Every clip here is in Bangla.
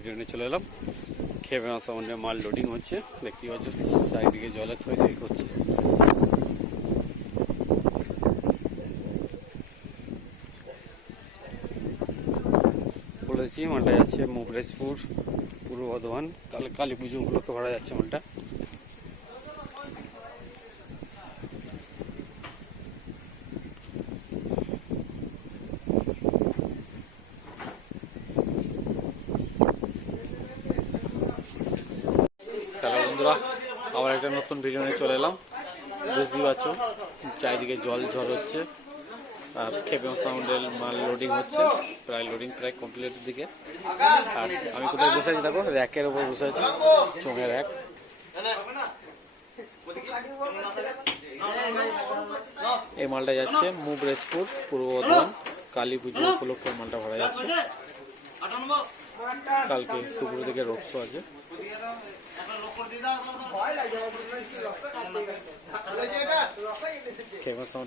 ভিডিও নিয়ে চলে এলাম। খেয়ে সামনে মাল লোডিং হচ্ছে। দেখতে পাচ্ছ, চারিদিকে জলের থই থই করছে। বলেছি, মালটা যাচ্ছে মুবরেজপুর পূর্ব বর্ধমান। কাল কালী পুজো উপলক্ষে ভরা যাচ্ছে মালটা। বন্ধুরা, আবার একটা নতুন ভিডিও নিয়ে চলে এলাম। বুঝতেই পারছ, চারিদিকে জল ঝড় হচ্ছে, আর খেপে সাউন্ডের মাল লোডিং হচ্ছে, প্রায় লোডিং প্রায় কমপ্লিটের দিকে। আর আমি কোথায় বসে আছি দেখো, র্যাকের উপর বসে আছি, চোঙের র্যাক। এই মালটা যাচ্ছে মুবরেজপুর, পূর্ব বর্ধমান, কালী পুজো উপলক্ষে মালটা ভরা যাচ্ছে। কালকে দুপুর থেকে রোড শো আছে।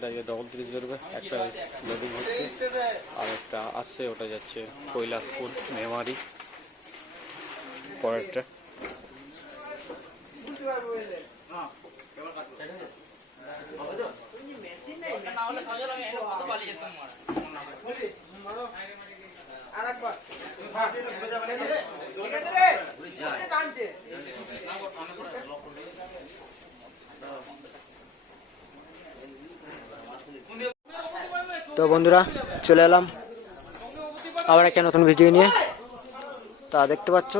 আজকে ডবল তিরিশ বেরোবে, একটা হচ্ছে, আর একটা আসছে, ওটা যাচ্ছে কৈলাসপুর, মেমারি, পরেরটা। তো বন্ধুরা, চলে এলাম। আবার একটা নতুন ভিডিও নিয়ে। তা দেখতে পাচ্ছ,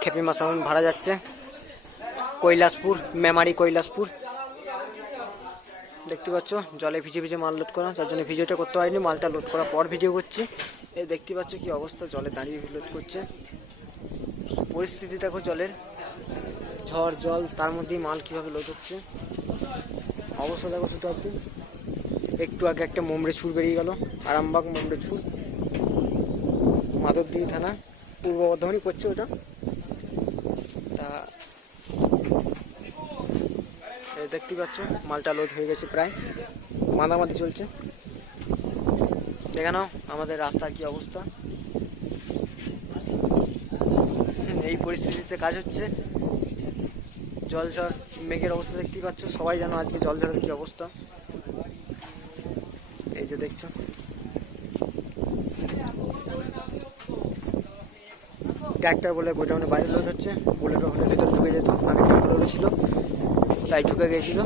খেপি মাসাউন ভাড়া যাচ্ছে। কৈলাসপুর, মেমারি কৈলাসপুর। দেখতে পাচ্ছ, জলে ভিজে ভিজে মাল লোড করা যার জন্য ভিডিওটা করতে পারিনি, মালটা লোড করার পর ভিডিও করছি। এই দেখতে পাচ্ছ কি অবস্থা, জলে দাঁড়িয়ে লোড করছে। পরিস্থিতি দেখো জলের, ঝড়, জল, তার মধ্যেই মাল কীভাবে লোড হচ্ছে। অবস্থা দেখো শুধু আজকে। একটু আগে একটা মোমরেজপুর বেরিয়ে গেল, আরামবাগ মোমরেজপুর মাধবদী থানা, পূর্ব বর্ধমানই করছে ওটা তা এই দেখতেই পাচ্ছ, মালটা লোড হয়ে গেছে প্রায়। মাদামাদি চলছে। দেখে নাও আমাদের রাস্তার কি অবস্থা। এই পরিস্থিতিতে কাজ হচ্ছে। জল ঝড়, মেঘের অবস্থা দেখতেই পাচ্ছ। সবাই জানো আজকে জল ঝড়ের কি অবস্থা। এই যে দেখছ। ট্র্যাক্টর বলে গোডাউনে বাইরে লোড হচ্ছে। বুলেটো হলে ভেতর ঢুকে যেত। আগে বোলেরো ছিল। তাই ঢুকে গিয়েছিল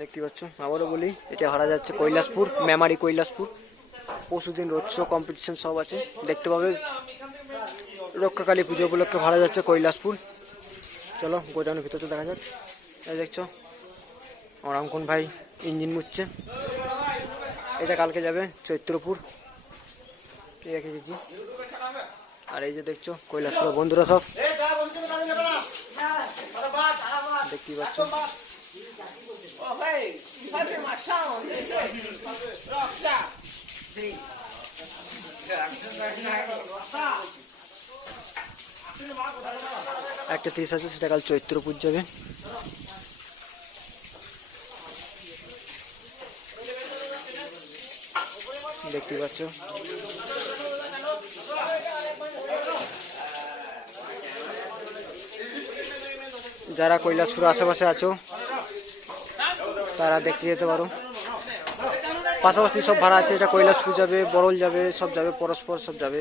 দেখতে পাচ্ছ, আবারও বলি, এটা হারা যাচ্ছে কৈলাসপুর, মেমারি কৈলাসপুর। পরশুদিন রোড শো কম্পিটিশন সব আছে, দেখতে পাবে। রক্ষাকালী পুজো উপলক্ষে ভাড়া যাচ্ছে কৈলাসপুর। চলো, গোডাউনের ভিতরটা দেখা যাক। এই দেখছ অঙ্কন ভাই ইঞ্জিন মুচ্ছে এটা কালকে যাবে চৈত্রপুর। আর এই যে দেখছ কৈলাসপুর বন্ধুরা সব। দেখতেই পাচ্ছ। একটা তিরিশ আছে, সেটা কাল চৈত্রপুর যাবে। দেখতেই পাচ্ছ। যারা কৈলাসপুর আশেপাশে আছো তারা দেখতে যেতে পারো। পাশাপাশি সব ভাড়া আছে এটা কৈলাসপুর যাবে বরল যাবে সব যাবে পরস্পর সব যাবে।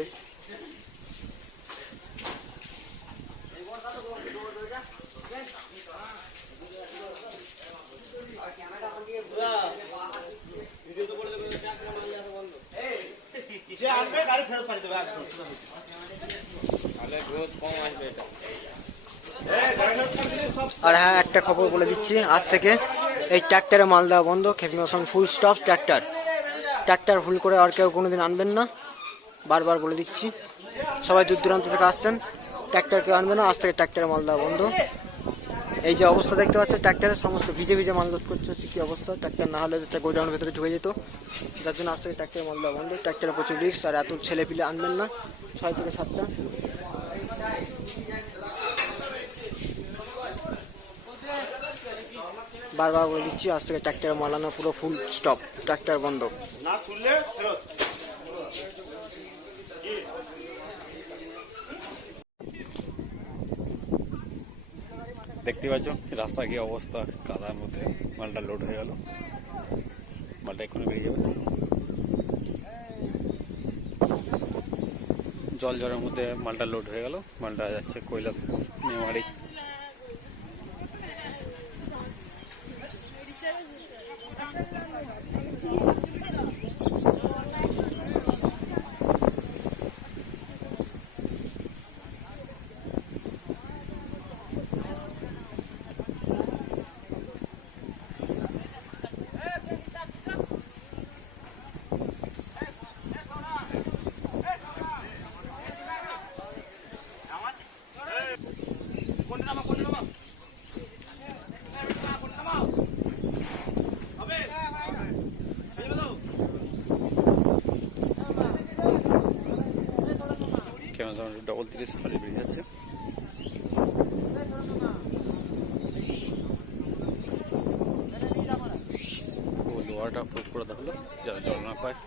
আর হ্যাঁ একটা খবর বলে দিচ্ছি। আজ থেকে এই ট্র্যাক্টরে মাল দেওয়া বন্ধ। খেপিমাসন full stop tractor. Tractor full করে আর কেউ কোনোদিন আনবেন না। বারবার বলে দিচ্ছি। সবাই দূর দূরান্ত থেকে আসছেন। ট্র্যাক্টর কেউ আনবে না। আজ থেকে ট্র্যাক্টরে মাল দেওয়া বন্ধ। এই যে অবস্থা দেখতে পাচ্ছেন ট্র্যাক্টরের সমস্ত ভিজে ভিজে মাল লোড করতে হচ্ছে কি অবস্থা? ট্র্যাক্টর না হলে গোডাউনের ভেতরে ঢুকে যেত। যার জন্য আজ থেকে ট্র্যাক্টরে মাল দেওয়া বন্ধ। ট্র্যাক্টরে প্রচুর রিক্স আর এত ছেলে পিলে আনবেন না। ছয় থেকে সাতটা। বারবার বলে দিচ্ছি আজ থেকে ট্র্যাক্টর মালানো পুরো ফুল স্টপ ট্র্যাক্টর বন্ধ। না শুনলে ফেরত। দেখতে পাচ্ছ রাস্তা কি অবস্থা কাদার মধ্যে মালটা লোড হয়ে গেল। মালটা এক্ষুনি বেরিয়ে যাবে। জল ঝড়ের মধ্যে মালটা লোড হয়ে গেল। মালটা যাচ্ছে কৈলাস মেমারি ডবল তিরিশ ফালি বেরিয়ে যাচ্ছে। ও লোয়ারটা প্রুভ করে দেখাল যারা জল না পায়